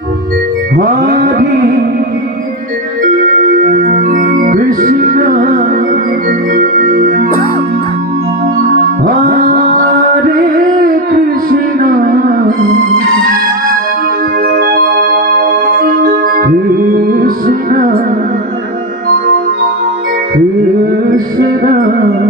Hari Krishna Hare Krishna Krishna Krishna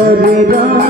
Hare Rama.